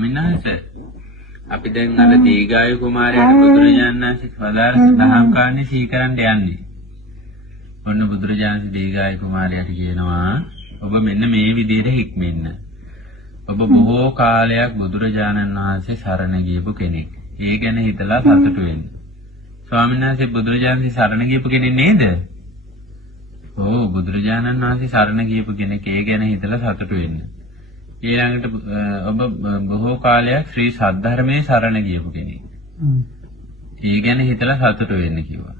ස්වාමීන් වහන්සේ අපි දැන් අර දීගායු කුමාරයාට බුදුරජාණන් වහන්සේ වදාළ දහම් කාරණේ සිහි කරන්න යන්නේ. ඔන්න බුදුරජාණන් දීගායු කුමාරයාට කියනවා ඔබ මෙන්න මේ විදිහට හික්මෙන්න. ඔබ බොහෝ කාලයක් බුදුරජාණන් වහන්සේ සරණ ගියපු කෙනෙක්. ඒ ගැන හිතලා සතුටු වෙන්න. ස්වාමීන් වහන්සේ බුදුරජාණන් සරණ ගියපු කෙනෙක් නේද? ඔව් බුදුරජාණන් වහන්සේ සරණ ගියපු කෙනෙක්. ඒ ගැන හිතලා සතුටු වෙන්න. ඊළඟට ඔබ බොහෝ කාලයක් ශ්‍රී සද්ධර්මයේ සරණ ගියපු කෙනෙක්. ඒ ගැන හිතලා සතුටු වෙන්න කිව්වා.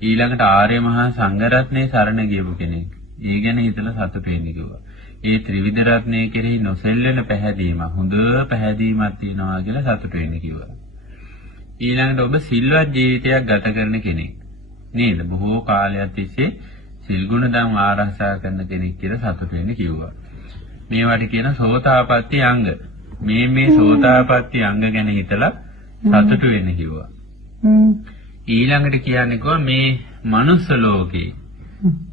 ඊළඟට ආර්ය මහා සංඝ රත්නයේ සරණ ගියපු කෙනෙක්. ඒ ගැන හිතලා සතුටු වෙන්න කිව්වා. ඒ ත්‍රිවිධ රත්නයේ කෙරෙහි නොසෙල්වෙන පැහැදීම, හොඳ පැහැදීමක් තියෙනවා කියලා සතුටු වෙන්න කිව්වා. ඊළඟට ඔබ සිල්වත් ජීවිතයක් ගත කරන කෙනෙක් නේද? බොහෝ කාලයක් තිස්සේ සිල් ගුණ දම් ආරක්ෂා කරන කෙනෙක් කියලා සතුටු වෙන්න කිව්වා. මේවට කියන සෝතාපට්ටි අංග. මේ සෝතාපට්ටි අංග ගැන හිතලා සතුටු වෙන්න කිව්වා. ඊළඟට කියන්නේ කොහොම මේ මනුස්ස ලෝකේ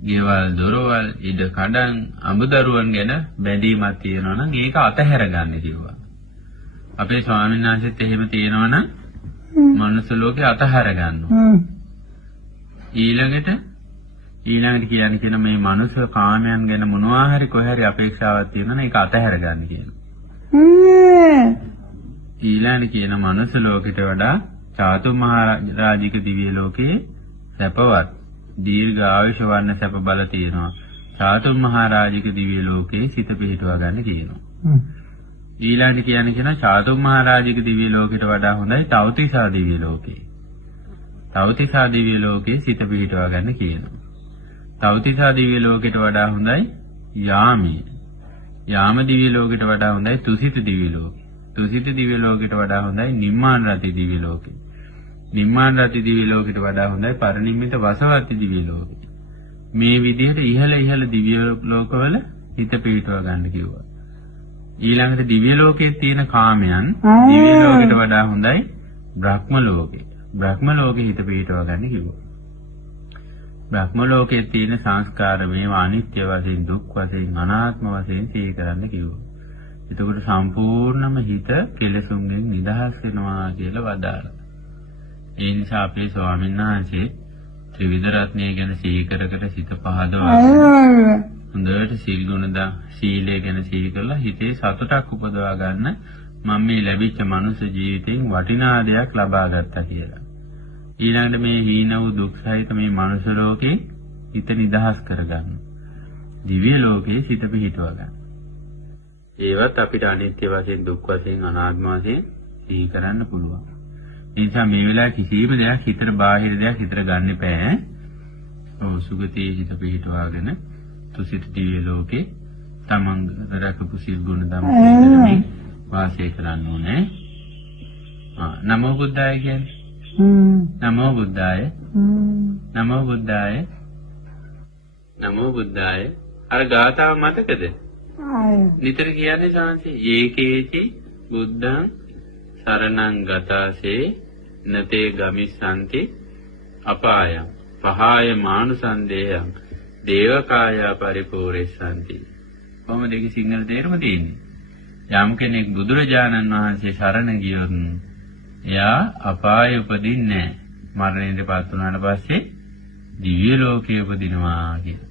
ගෙවල් දොරවල් ඉඩ කඩන් අඹදරුවන් ගැන බැඳීමක් තියෙනවා නම් ඒක අතහැර ගන්න කිව්වා. අපේ ස්වාමීන් වහන්සේත් එහෙම තියෙනවා නම් මනුස්ස ලෝකේ අතහැර ගන්නවා. ඊළඟට කියන්නේ මේ මනුස්ස කාමයන් ගැන මොනවා හරි කොහේ අපේක්ෂාවක් තියෙනවා නම් ඒක අතහැර ගන්න කියනවා. ඊළඟට කියන මනුස්ස ලෝකෙට වඩා චාතු මහරජික දිව්‍ය ලෝකේ සැපවත් දීර්ඝ ආයුෂ වර්ණ සැප බල තියෙනවා. චාතු මහරජික දිව්‍ය ලෝකේ සිත පිහිටුවා ගන්න කියනවා. ඊළඟට කියන චාතු මහරජික දිව්‍ය ලෝකෙට වඩා හොඳයි තවතිසා දිව්‍ය ලෝකේ. තවතිසා දිව්‍ය ලෝකේ සිත පිහිටුවා ගන්න කියනවා. තවතිසා දිව්‍ය ලෝකෙට වඩා හොඳයි යාමී. යාම දිව්‍ය ලෝකෙට වඩා හොඳයි තුසිත දිව්‍ය ලෝකේ. තුසිත දිව්‍ය ලෝකෙට වඩා හොඳයි නිම්මාන රති දිව්‍ය ලෝකේ. නිම්මාන රති දිව්‍ය ලෝකෙට වඩා හොඳයි පරිනිම්මිත වසවති දිව්‍ය ලෝකේ. මේ විදිහට ඉහළ දිව්‍ය ලෝකවල හිත පිහිටවා ගන්න කිව්වා. ඊළඟට දිව්‍ය ලෝකයේ තියෙන කාමයන් දිව්‍ය ලෝකෙට වඩා හොඳයි බ්‍රහ්ම ලෝකේ. බ්‍රහ්ම ලෝකේ හිත පිහිටවා ගන්න කිව්වා. බ්‍රහ්ම ලෝකයේ තියෙන සංස්කාර මේවා අනිත්‍ය වශයෙන් දුක් වශයෙන් අනාත්ම වශයෙන් සිහි කරන්න කිව්වා. එතකොට සම්පූර්ණම හිත කෙලෙසුන්ගෙන් නිදහස් වෙනවා කියලා වදාළා. ඒ නිසා අපේ ස්වාමීන් වහන්සේ ත්‍රිවිධ රත්නය ගැන සිහි කර සිත පහදවා හොඳට සීල් ගුණ සීලය ගැන සිහි කරලා හිතේ සතුටක් උපදවා ගන්න මම මේ ලැබිච්ච මනුෂ්‍ය ජීවිතයෙන් වටිනා දෙයක් ලබා ගත්තා කියලා. ඊළඟට මේ හීන වූ දුක් සහිත මේ මනුෂ්‍ය ලෝකේ හිත නිදහස් කරගන්න. දිව්‍ය ලෝකේ සිත පිහිටවා ගන්න. ඒවත් අපිට අනිත්‍ය වශයෙන් දුක් වශයෙන් අනාත්ම වශයෙන් සිහි කරන්න පුළුවන්. ඒ නිසා මේ වෙලාවේ කිසිම දෙයක් හිතට බාහිර දෙයක් හිතට ගන්න එපා. ඔව් සුගතියේ හිත පිහිටවාගෙන තුසිත දිව්‍ය ලෝකේ තමන් රැකපු සිල් ගුණ ධම්ම පිළිගන්නේ වාසය කරන්න ඕනේ. නමෝ බුද්දාය කියන්නේ. නමෝ බුද්දාය. නමෝ බුද්දාය. නමෝ බුද්දාය. අර ගාථාව මතකද? නිතර කියන්නේ සාන්ති යේකේචි බුද්ධං සරණං ගතාසේ නතේ ගමිස්සන්ති අපායං පහාය මානුසන්දේයං දේවකාය පරිපූර්ණසන්ති. කොහොමද ඒක සිංහල තේරුම තියෙන්නේ? යම් කෙනෙක් බුදුරජාණන් වහන්සේ සරණ ගියොත් එයා අපාය උපදින්නේ නැහැ. මරණයටපත් වුණාට පස්සේ දිව්‍ය ලෝකයේ උපදිනවා කියලා.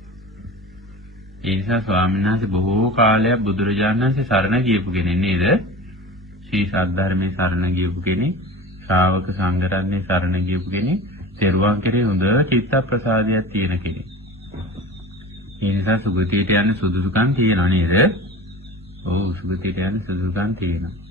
ඒ නිසා ස්වාමීන් වහන්සේ බොහෝ කාලයක් බුදුරජාණන් වහන්සේ සරණ ගියපු කෙනෙක් නේද? ශ්‍රී සද්ධර්මයේ සරණ ගියපු කෙනෙක්, ශ්‍රාවක සංඝ රත්නයේ සරණ ගියපු කෙනෙක්, තෙරුවන් කෙරේ හොඳ චිත්ත ප්‍රසාදයක් තියෙන කෙනෙක්. ඒ නිසා සුගතියට යන්න සුදුසුකම් තියෙනවා නේද? ඔව් සුගතියට යන්න සුදුසුකම් තියෙනවා.